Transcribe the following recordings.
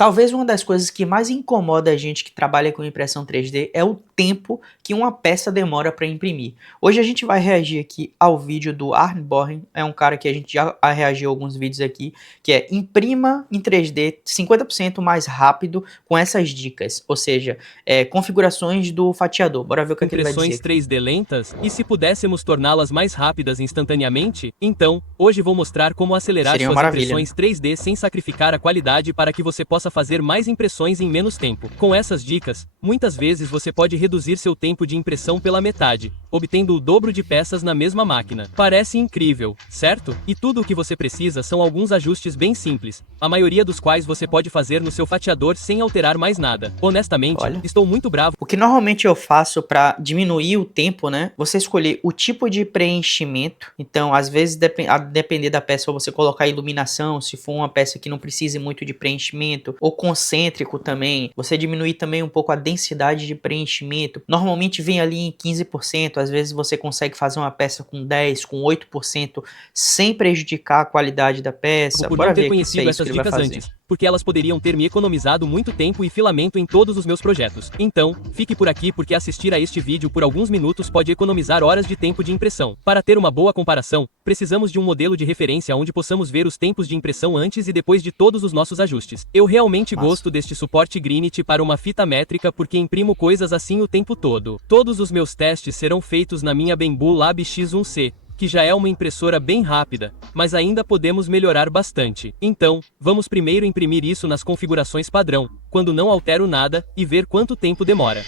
Talvez uma das coisas que mais incomoda a gente que trabalha com impressão 3D é o tempo que uma peça demora para imprimir. Hoje a gente vai reagir aqui ao vídeo do Arne Bohren, é um cara que a gente já reagiu a alguns vídeos aqui, que é imprima em 3D 50% mais rápido com essas dicas, ou seja, configurações do fatiador. Bora ver o que ele vai dizer. Impressões 3D lentas, e se pudéssemos torná-las mais rápidas instantaneamente? Então, hoje vou mostrar como acelerar Seria uma suas maravilha, impressões 3D sem sacrificar a qualidade para que você possa fazer mais impressões em menos tempo. Com essas dicas, muitas vezes você pode reduzir seu tempo de impressão pela metade, obtendo o dobro de peças na mesma máquina. Parece incrível, certo? E tudo o que você precisa são alguns ajustes bem simples, a maioria dos quais você pode fazer no seu fatiador sem alterar mais nada. Honestamente, estou muito bravo. O que normalmente eu faço para diminuir o tempo, né? Você escolher o tipo de preenchimento. Então, às vezes, a depender da peça, você colocar iluminação, se for uma peça que não precise muito de preenchimento, ou concêntrico também. Você diminuir também um pouco a densidade de preenchimento. Normalmente vem ali em 15%, às vezes você consegue fazer uma peça com 10%, com 8%, sem prejudicar a qualidade da peça. Por Bora não ter ver aqui conhecido se é isso essas que ele vai dicas fazer. antes, porque elas poderiam ter me economizado muito tempo e filamento em todos os meus projetos. Então, fique por aqui porque assistir a este vídeo por alguns minutos pode economizar horas de tempo de impressão. Para ter uma boa comparação, precisamos de um modelo de referência onde possamos ver os tempos de impressão antes e depois de todos os nossos ajustes. Eu realmente gosto deste suporte Grinit para uma fita métrica porque imprimo coisas assim o tempo todo. Todos os meus testes serão feitos na minha Bembu Lab X1C, que já é uma impressora bem rápida, mas ainda podemos melhorar bastante. Então, vamos primeiro imprimir isso nas configurações padrão, quando não altero nada, e ver quanto tempo demora.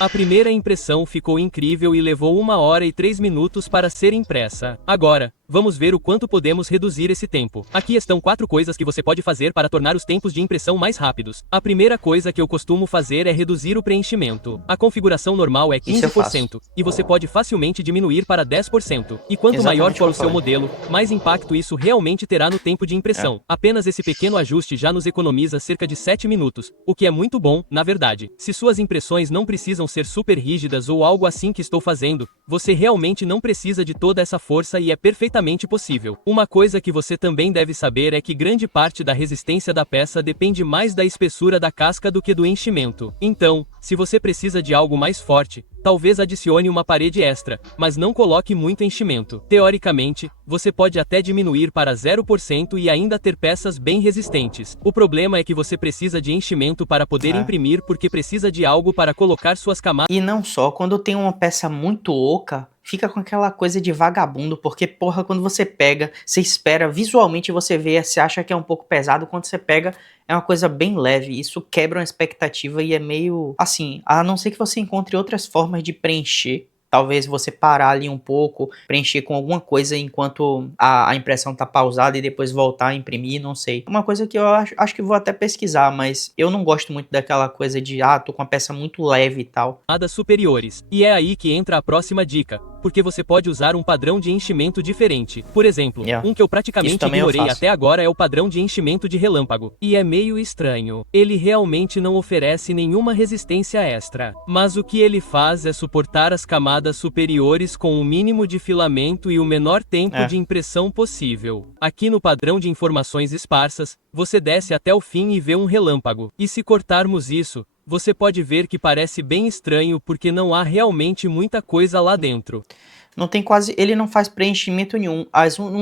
A primeira impressão ficou incrível e levou 1 hora e 3 minutos para ser impressa. Agora, vamos ver o quanto podemos reduzir esse tempo. Aqui estão 4 coisas que você pode fazer para tornar os tempos de impressão mais rápidos. A primeira coisa que eu costumo fazer é reduzir o preenchimento. A configuração normal é 15%, e você pode facilmente diminuir para 10%. E quanto maior for o seu modelo, mais impacto isso realmente terá no tempo de impressão. Apenas esse pequeno ajuste já nos economiza cerca de 7 minutos, o que é muito bom, na verdade. Se suas impressões não precisam ser super rígidas ou algo assim que estou fazendo, você realmente não precisa de toda essa força e é perfeitamente possível. Uma coisa que você também deve saber é que grande parte da resistência da peça depende mais da espessura da casca do que do enchimento. Então, se você precisa de algo mais forte, talvez adicione uma parede extra, mas não coloque muito enchimento. Teoricamente, você pode até diminuir para 0% e ainda ter peças bem resistentes. O problema é que você precisa de enchimento para poder imprimir porque precisa de algo para colocar suas camadas. E não só, quando tem uma peça muito oca, fica com aquela coisa de vagabundo, porque, porra, quando você pega, você espera, visualmente você vê, você acha que é um pouco pesado, quando você pega, é uma coisa bem leve, isso quebra uma expectativa e é meio, assim, a não ser que você encontre outras formas de preencher. Talvez você parar ali um pouco, preencher com alguma coisa enquanto a impressão tá pausada e depois voltar a imprimir, não sei. Uma coisa que eu acho que vou até pesquisar, mas eu não gosto muito daquela coisa de, tô com a peça muito leve e tal. Camadas superiores. E é aí que entra a próxima dica, porque você pode usar um padrão de enchimento diferente. Por exemplo, um que eu praticamente ignorei até agora é o padrão de enchimento de relâmpago. E é meio estranho. Ele realmente não oferece nenhuma resistência extra. Mas o que ele faz é suportar as camadas superiores com o mínimo de filamento e o menor tempo de impressão possível. Aqui no padrão de informações esparsas, você desce até o fim e vê um relâmpago. E se cortarmos isso, você pode ver que parece bem estranho porque não há realmente muita coisa lá dentro. Não tem quase, ele não faz preenchimento nenhum.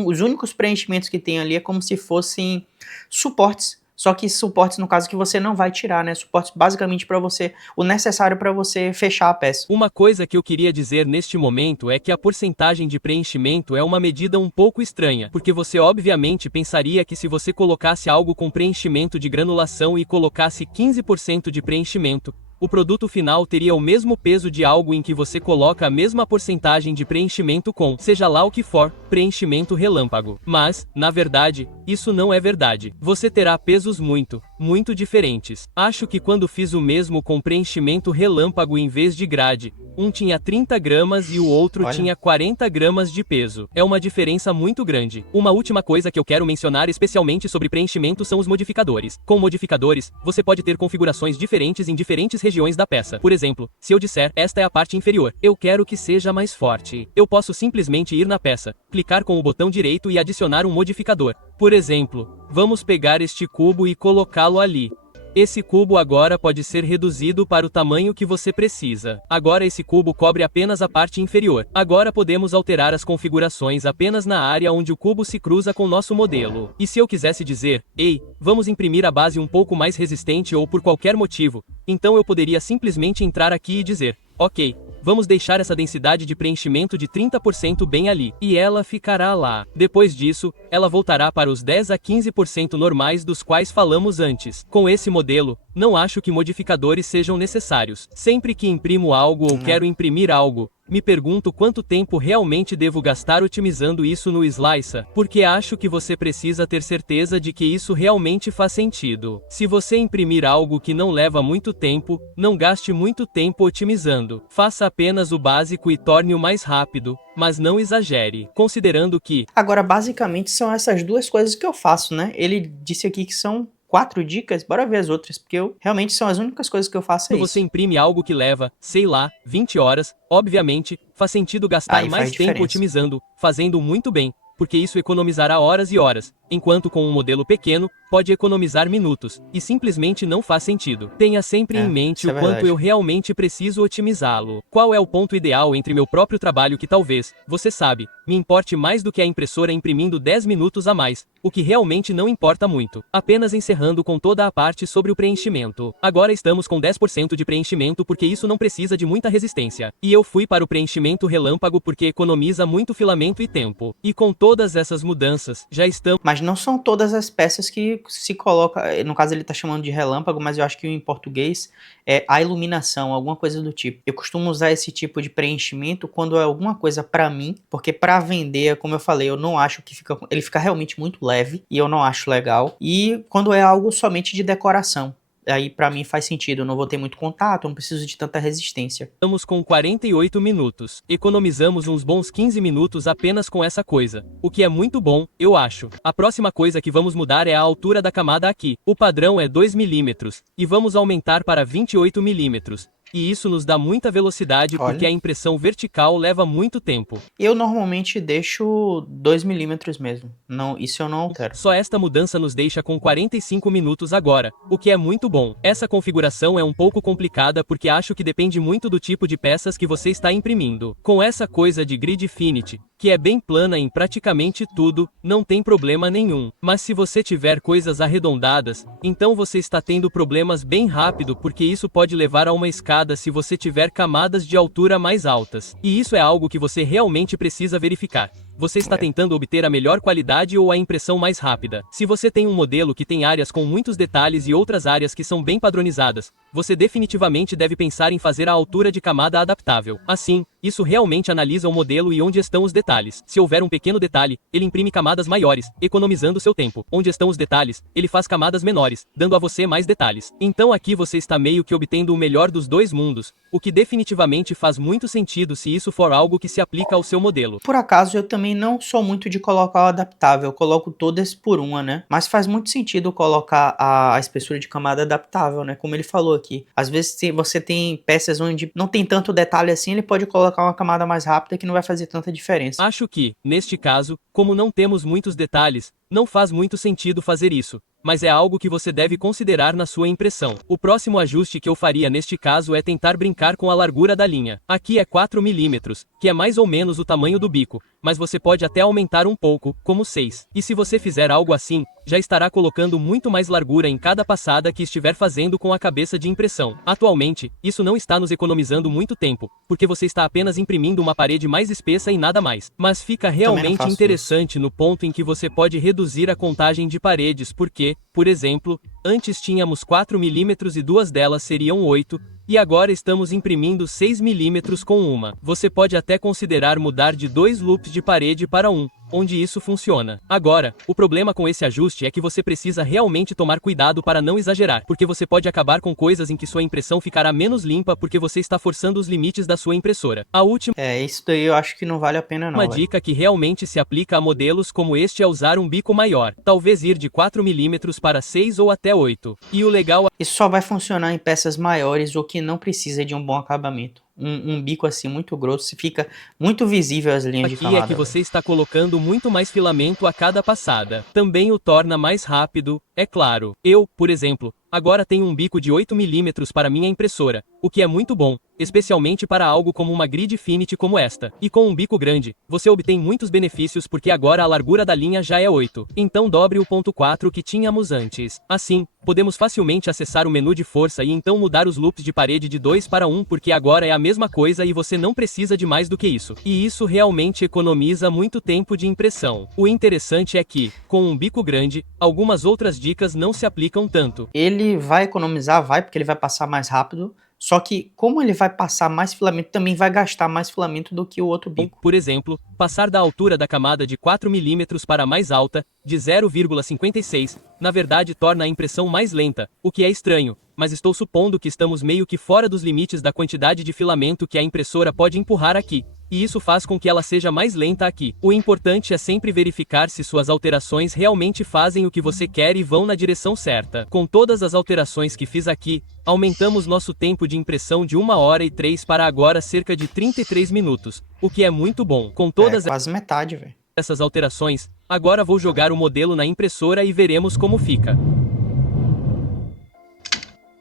Os únicos preenchimentos que tem ali é como se fossem suportes. Só que suportes, no caso, que você não vai tirar, né? Suportes basicamente para você, o necessário para você fechar a peça. Uma coisa que eu queria dizer neste momento é que a porcentagem de preenchimento é uma medida um pouco estranha, porque você obviamente pensaria que se você colocasse algo com preenchimento de granulação e colocasse 15% de preenchimento, o produto final teria o mesmo peso de algo em que você coloca a mesma porcentagem de preenchimento com, seja lá o que for, preenchimento relâmpago. Mas, na verdade, isso não é verdade. Você terá pesos muito diferentes. Acho que quando fiz o mesmo com preenchimento relâmpago em vez de grade, um tinha 30 gramas e o outro tinha 40 gramas de peso. É uma diferença muito grande. Uma última coisa que eu quero mencionar especialmente sobre preenchimento são os modificadores. Com modificadores, você pode ter configurações diferentes em diferentes regiões da peça. Por exemplo, se eu disser, esta é a parte inferior, eu quero que seja mais forte. Eu posso simplesmente ir na peça, clicar com o botão direito e adicionar um modificador. Por exemplo, vamos pegar este cubo e colocá-lo ali. Esse cubo agora pode ser reduzido para o tamanho que você precisa. Agora esse cubo cobre apenas a parte inferior. Agora podemos alterar as configurações apenas na área onde o cubo se cruza com nosso modelo. E se eu quisesse dizer, ei, vamos imprimir a base um pouco mais resistente ou por qualquer motivo, então eu poderia simplesmente entrar aqui e dizer, ok, vamos deixar essa densidade de preenchimento de 30% bem ali, e ela ficará lá. Depois disso, ela voltará para os 10 a 15% normais dos quais falamos antes. Com esse modelo, não acho que modificadores sejam necessários. Sempre que imprimo algo ou quero imprimir algo, me pergunto quanto tempo realmente devo gastar otimizando isso no Slicer, porque acho que você precisa ter certeza de que isso realmente faz sentido. Se você imprimir algo que não leva muito tempo, não gaste muito tempo otimizando. Faça apenas o básico e torne-o mais rápido, mas não exagere, considerando que... Agora, basicamente, são essas duas coisas que eu faço, né? Ele disse aqui que são 4 dicas, bora ver as outras, porque realmente são as únicas coisas que eu faço é Quando isso. você imprime algo que leva, sei lá, 20 horas, obviamente, faz sentido gastar Aí mais faz tempo diferença. otimizando, fazendo muito bem, porque isso economizará horas e horas, enquanto com um modelo pequeno, pode economizar minutos, e simplesmente não faz sentido. Tenha sempre em mente isso é o quanto verdade. eu realmente preciso otimizá-lo. Qual é o ponto ideal entre meu próprio trabalho que talvez, você sabe, me importe mais do que a impressora imprimindo 10 minutos a mais, o que realmente não importa muito. Apenas encerrando com toda a parte sobre o preenchimento. Agora estamos com 10% de preenchimento porque isso não precisa de muita resistência. E eu fui para o preenchimento relâmpago porque economiza muito filamento e tempo. E com todas essas mudanças, já estamos... Mas não são todas as peças que se coloca, no caso ele tá chamando de relâmpago, mas eu acho que em português é a iluminação, alguma coisa do tipo. Eu costumo usar esse tipo de preenchimento quando é alguma coisa pra mim, porque pra vender, como eu falei, eu não acho que ele fica realmente muito leve e eu não acho legal. E quando é algo somente de decoração, aí pra mim faz sentido, eu não vou ter muito contato, eu não preciso de tanta resistência. Estamos com 48 minutos. Economizamos uns bons 15 minutos apenas com essa coisa. O que é muito bom, eu acho. A próxima coisa que vamos mudar é a altura da camada aqui. O padrão é 2 mm. E vamos aumentar para 28 mm. E isso nos dá muita velocidade porque a impressão vertical leva muito tempo. Eu normalmente deixo 2 milímetros mesmo. Não, isso eu não altero. Só esta mudança nos deixa com 45 minutos agora, o que é muito bom. Essa configuração é um pouco complicada porque acho que depende muito do tipo de peças que você está imprimindo. Com essa coisa de grid infinity, que é bem plana em praticamente tudo, não tem problema nenhum. Mas se você tiver coisas arredondadas, então você está tendo problemas bem rápido porque isso pode levar a uma escada se você tiver camadas de altura mais altas. E isso é algo que você realmente precisa verificar. Você está tentando obter a melhor qualidade ou a impressão mais rápida. Se você tem um modelo que tem áreas com muitos detalhes e outras áreas que são bem padronizadas, você definitivamente deve pensar em fazer a altura de camada adaptável. Assim, isso realmente analisa o modelo e onde estão os detalhes. Se houver um pequeno detalhe, ele imprime camadas maiores, economizando seu tempo. Onde estão os detalhes, ele faz camadas menores, dando a você mais detalhes. Então aqui você está meio que obtendo o melhor dos dois mundos, o que definitivamente faz muito sentido se isso for algo que se aplica ao seu modelo. Por acaso, eu também não sou muito de colocar o adaptável, eu coloco todas por uma, né? Mas faz muito sentido colocar a espessura de camada adaptável, né? Como ele falou aqui. Às vezes, se você tem peças onde não tem tanto detalhe assim, ele pode colocar uma camada mais rápida que não vai fazer tanta diferença. Acho que, neste caso, como não temos muitos detalhes, não faz muito sentido fazer isso, mas é algo que você deve considerar na sua impressão. O próximo ajuste que eu faria neste caso é tentar brincar com a largura da linha. Aqui é 4 mm, que é mais ou menos o tamanho do bico, mas você pode até aumentar um pouco, como 6. E se você fizer algo assim, já estará colocando muito mais largura em cada passada que estiver fazendo com a cabeça de impressão. Atualmente, isso não está nos economizando muito tempo, porque você está apenas imprimindo uma parede mais espessa e nada mais. Mas fica realmente interessante no ponto em que você pode reduzir a contagem de paredes porque, por exemplo, antes tínhamos 4 mm e duas delas seriam 8, e agora estamos imprimindo 6 mm com uma. Você pode até considerar mudar de 2 loops de parede para um, onde isso funciona. Agora, o problema com esse ajuste é que você precisa realmente tomar cuidado para não exagerar, porque você pode acabar com coisas em que sua impressão ficará menos limpa porque você está forçando os limites da sua impressora. A última... isso daí eu acho que não vale a pena não. Uma dica que realmente se aplica a modelos como este é usar um bico maior, talvez ir de 4 mm para 6 ou até 8. E o legal... Isso só vai funcionar em peças maiores ou que não precisa de um bom acabamento. um bico assim muito grosso, fica muito visível as linhas de Aqui é camada. que você está colocando muito mais filamento a cada passada. Também o torna mais rápido, é claro. Eu, por exemplo, agora tenho um bico de 8 milímetros para minha impressora, o que é muito bom, especialmente para algo como uma grid Infinity como esta. E com um bico grande, você obtém muitos benefícios porque agora a largura da linha já é 8. Então dobre o ponto 4 que tínhamos antes. Assim, podemos facilmente acessar o menu de força e então mudar os loops de parede de 2 para 1 porque agora é a mesma coisa e você não precisa de mais do que isso. E isso realmente economiza muito tempo de impressão. O interessante é que, com um bico grande, algumas outras dicas não se aplicam tanto. Ele vai economizar, vai, porque ele vai passar mais rápido, só que como ele vai passar mais filamento, também vai gastar mais filamento do que o outro bico. Por exemplo, passar da altura da camada de 4 milímetros para a mais alta, de 0,56, na verdade torna a impressão mais lenta, o que é estranho, mas estou supondo que estamos meio que fora dos limites da quantidade de filamento que a impressora pode empurrar aqui. E isso faz com que ela seja mais lenta aqui. O importante é sempre verificar se suas alterações realmente fazem o que você quer e vão na direção certa. Com todas as alterações que fiz aqui, aumentamos nosso tempo de impressão de 1 hora e 3 para agora cerca de 33 minutos, o que é muito bom. Com todas quase metade, velho. essas alterações, agora vou jogar o modelo na impressora e veremos como fica.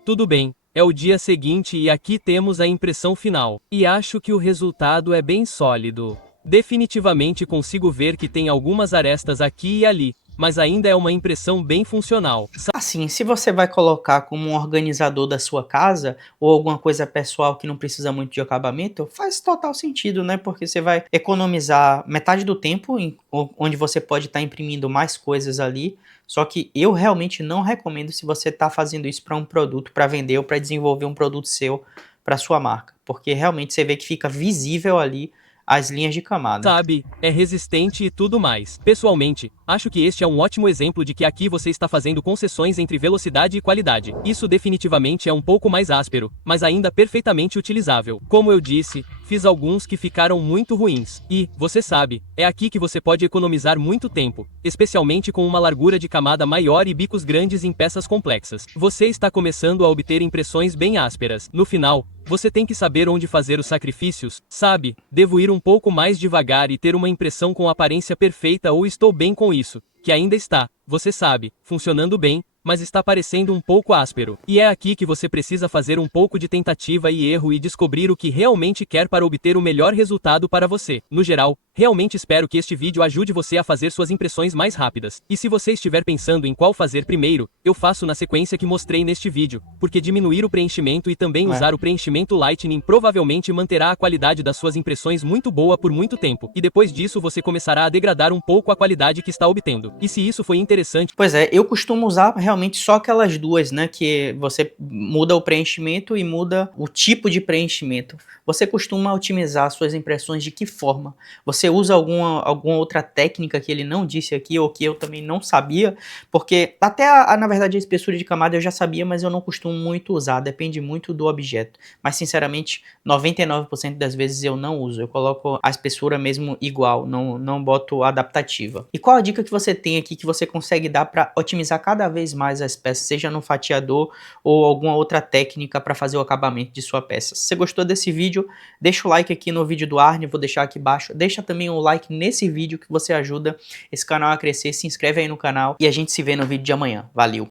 Tudo bem. É o dia seguinte e aqui temos a impressão final. E acho que o resultado é bem sólido. Definitivamente consigo ver que tem algumas arestas aqui e ali, mas ainda é uma impressão bem funcional. Assim, se você vai colocar como um organizador da sua casa, ou alguma coisa pessoal que não precisa muito de acabamento, faz total sentido, né? Porque você vai economizar metade do tempo, onde você pode estar imprimindo mais coisas ali. Só que eu realmente não recomendo se você está fazendo isso para um produto, para vender ou para desenvolver um produto seu para sua marca. Porque realmente você vê que fica visível ali as linhas de camada. Sabe, é resistente e tudo mais. Pessoalmente, acho que este é um ótimo exemplo de que aqui você está fazendo concessões entre velocidade e qualidade. Isso definitivamente é um pouco mais áspero, mas ainda perfeitamente utilizável. Como eu disse, fiz alguns que ficaram muito ruins. E, você sabe, é aqui que você pode economizar muito tempo, especialmente com uma largura de camada maior e bicos grandes em peças complexas. Você está começando a obter impressões bem ásperas. No final, você tem que saber onde fazer os sacrifícios, sabe? Devo ir um pouco mais devagar e ter uma impressão com aparência perfeita ou estou bem com isso, que ainda está, você sabe, funcionando bem, mas está parecendo um pouco áspero. E é aqui que você precisa fazer um pouco de tentativa e erro e descobrir o que realmente quer para obter o melhor resultado para você. No geral, realmente espero que este vídeo ajude você a fazer suas impressões mais rápidas. E se você estiver pensando em qual fazer primeiro, eu faço na sequência que mostrei neste vídeo, porque diminuir o preenchimento e também usar o preenchimento Lightning provavelmente manterá a qualidade das suas impressões muito boa por muito tempo. E depois disso você começará a degradar um pouco a qualidade que está obtendo. E se isso foi interessante... Pois é, eu costumo usar realmente só aquelas duas, né, que você muda o preenchimento e muda o tipo de preenchimento. Você costuma otimizar suas impressões de que forma? Você usa alguma outra técnica que ele não disse aqui ou que eu também não sabia? Porque até na verdade a espessura de camada eu já sabia, mas eu não costumo muito usar, depende muito do objeto. Mas sinceramente, 99% das vezes eu não uso, eu coloco a espessura mesmo igual, não boto adaptativa. E qual a dica que você tem aqui que você consegue dar para otimizar cada vez mais as peças, seja no fatiador ou alguma outra técnica para fazer o acabamento de sua peça? Se você gostou desse vídeo, deixa o like aqui no vídeo do Arne, vou deixar aqui embaixo, deixa também o like nesse vídeo que você ajuda esse canal a crescer, se inscreve aí no canal e a gente se vê no vídeo de amanhã. Valeu!